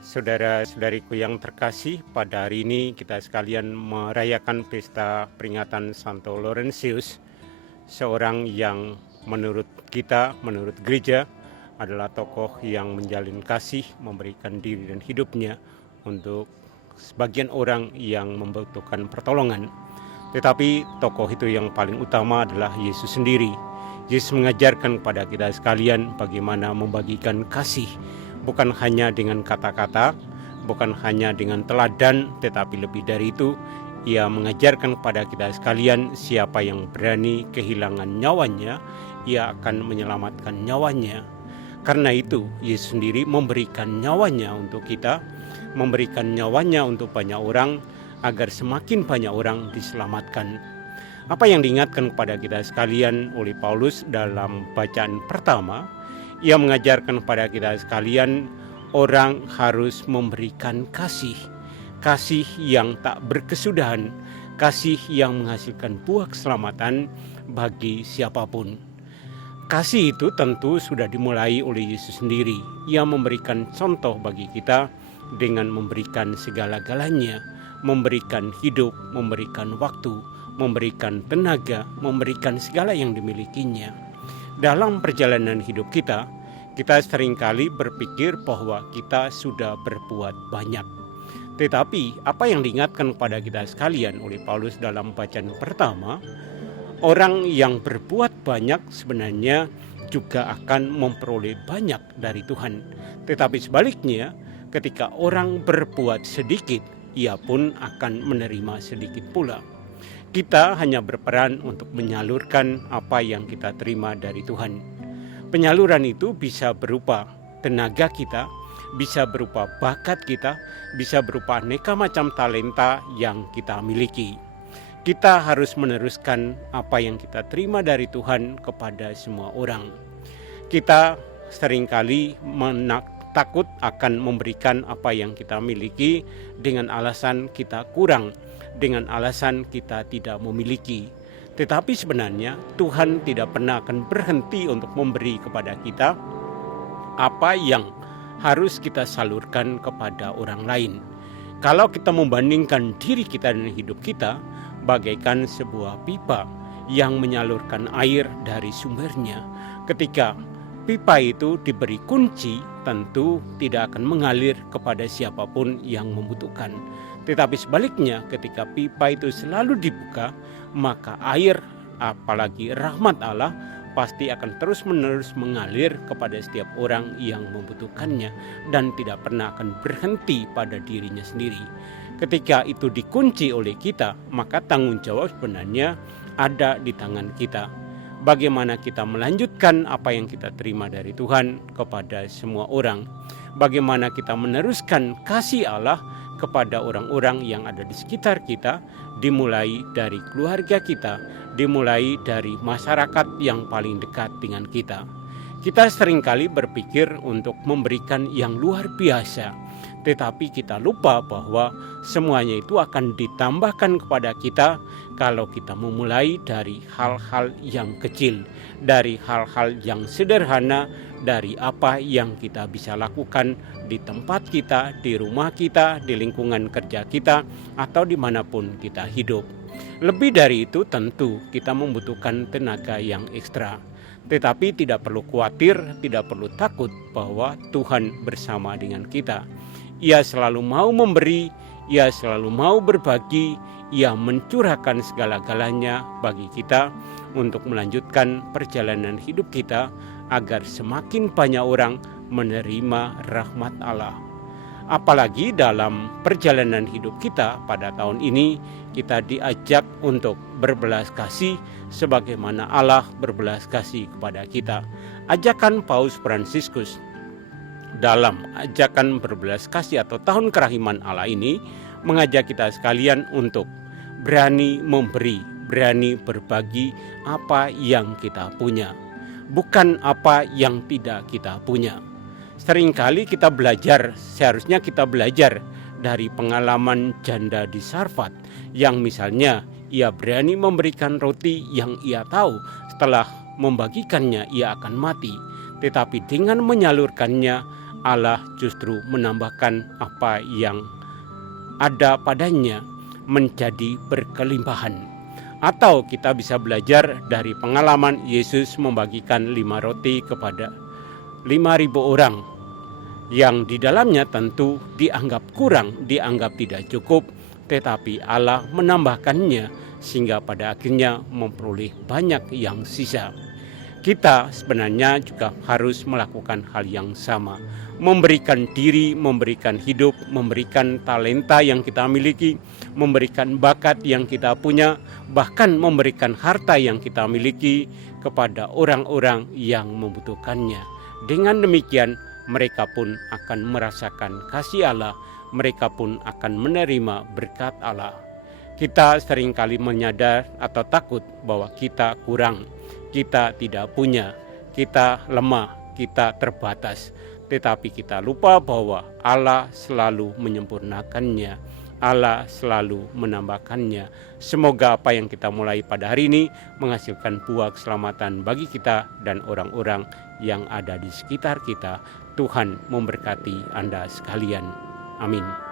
Saudara-saudariku yang terkasih, pada hari ini kita sekalian merayakan pesta peringatan Santo Laurentius, seorang yang menurut kita, menurut gereja, adalah tokoh yang menjalin kasih, memberikan diri dan hidupnya untuk sebagian orang yang membutuhkan pertolongan. Tetapi tokoh itu yang paling utama adalah Yesus sendiri. Yesus mengajarkan kepada kita sekalian bagaimana membagikan kasih, bukan hanya dengan kata-kata, bukan hanya dengan teladan, tetapi lebih dari itu, Ia mengajarkan kepada kita sekalian, siapa yang berani kehilangan nyawanya, Ia akan menyelamatkan nyawanya. Karena itu, Yesus sendiri memberikan nyawanya untuk kita, memberikan nyawanya untuk banyak orang, agar semakin banyak orang diselamatkan. Apa yang diingatkan kepada kita sekalian oleh Paulus dalam bacaan pertama, ia mengajarkan kepada kita sekalian, orang harus memberikan kasih. Kasih yang tak berkesudahan, kasih yang menghasilkan buah keselamatan bagi siapapun. Kasih itu tentu sudah dimulai oleh Yesus sendiri. Ia memberikan contoh bagi kita dengan memberikan segala-galanya, memberikan hidup, memberikan waktu, memberikan tenaga, memberikan segala yang dimilikinya. Dalam perjalanan hidup kita seringkali berpikir bahwa kita sudah berbuat banyak. Tetapi apa yang diingatkan kepada kita sekalian oleh Paulus dalam bacaan pertama, orang yang berbuat banyak sebenarnya juga akan memperoleh banyak dari Tuhan. Tetapi sebaliknya, ketika orang berbuat sedikit, ia pun akan menerima sedikit pula. Kita hanya berperan untuk menyalurkan apa yang kita terima dari Tuhan. Penyaluran itu bisa berupa tenaga kita, bisa berupa bakat kita, bisa berupa aneka macam talenta yang kita miliki. Kita harus meneruskan apa yang kita terima dari Tuhan kepada semua orang. Kita seringkali takut akan memberikan apa yang kita miliki dengan alasan kita kurang, dengan alasan kita tidak memiliki. Tetapi sebenarnya Tuhan tidak pernah akan berhenti untuk memberi kepada kita apa yang harus kita salurkan kepada orang lain. Kalau kita membandingkan diri kita dan hidup kita bagaikan sebuah pipa yang menyalurkan air dari sumbernya. Ketika pipa itu diberi kunci, tentu tidak akan mengalir kepada siapapun yang membutuhkan. Tetapi sebaliknya, ketika pipa itu selalu dibuka, maka air, apalagi rahmat Allah, pasti akan terus-menerus mengalir kepada setiap orang yang membutuhkannya dan tidak pernah akan berhenti pada dirinya sendiri. Ketika itu dikunci oleh kita, maka tanggung jawab sebenarnya ada di tangan kita. Bagaimana kita melanjutkan apa yang kita terima dari Tuhan kepada semua orang. Bagaimana kita meneruskan kasih Allah kepada orang-orang yang ada di sekitar kita, dimulai dari keluarga kita, dimulai dari masyarakat yang paling dekat dengan kita. Kita seringkali berpikir untuk memberikan yang luar biasa, tetapi kita lupa bahwa semuanya itu akan ditambahkan kepada kita kalau kita memulai dari hal-hal yang kecil, dari hal-hal yang sederhana, dari apa yang kita bisa lakukan di tempat kita, di rumah kita, di lingkungan kerja kita, atau dimanapun kita hidup. Lebih dari itu tentu kita membutuhkan tenaga yang ekstra. Tetapi tidak perlu khawatir, tidak perlu takut bahwa Tuhan bersama dengan kita. Ia selalu mau memberi, Ia selalu mau berbagi, Ia mencurahkan segala-galanya bagi kita untuk melanjutkan perjalanan hidup kita agar semakin banyak orang menerima rahmat Allah. Apalagi dalam perjalanan hidup kita pada tahun ini, kita diajak untuk berbelas kasih sebagaimana Allah berbelas kasih kepada kita. Ajakan Paus Fransiskus dalam ajakan berbelas kasih atau tahun kerahiman Allah ini mengajak kita sekalian untuk berani memberi, berani berbagi apa yang kita punya, bukan apa yang tidak kita punya. Seringkali kita belajar, seharusnya kita belajar dari pengalaman janda di Sarfat yang misalnya ia berani memberikan roti yang ia tahu setelah membagikannya ia akan mati. Tetapi dengan menyalurkannya, Allah justru menambahkan apa yang ada padanya menjadi berkelimpahan. Atau kita bisa belajar dari pengalaman Yesus membagikan 5 roti kepada 5.000 orang, yang di dalamnya tentu dianggap kurang, dianggap tidak cukup, tetapi Allah menambahkannya sehingga pada akhirnya memperoleh banyak yang sisa. Kita sebenarnya juga harus melakukan hal yang sama, memberikan diri, memberikan hidup, memberikan talenta yang kita miliki, memberikan bakat yang kita punya, bahkan memberikan harta yang kita miliki kepada orang-orang yang membutuhkannya. Dengan demikian, mereka pun akan merasakan kasih Allah, mereka pun akan menerima berkat Allah. Kita seringkali menyadar atau takut bahwa kita kurang, kita tidak punya, kita lemah, kita terbatas. Tetapi kita lupa bahwa Allah selalu menyempurnakannya, Allah selalu menambahkannya. Semoga apa yang kita mulai pada hari ini menghasilkan buah keselamatan bagi kita dan orang-orang yang ada di sekitar kita. Tuhan memberkati Anda sekalian. Amin.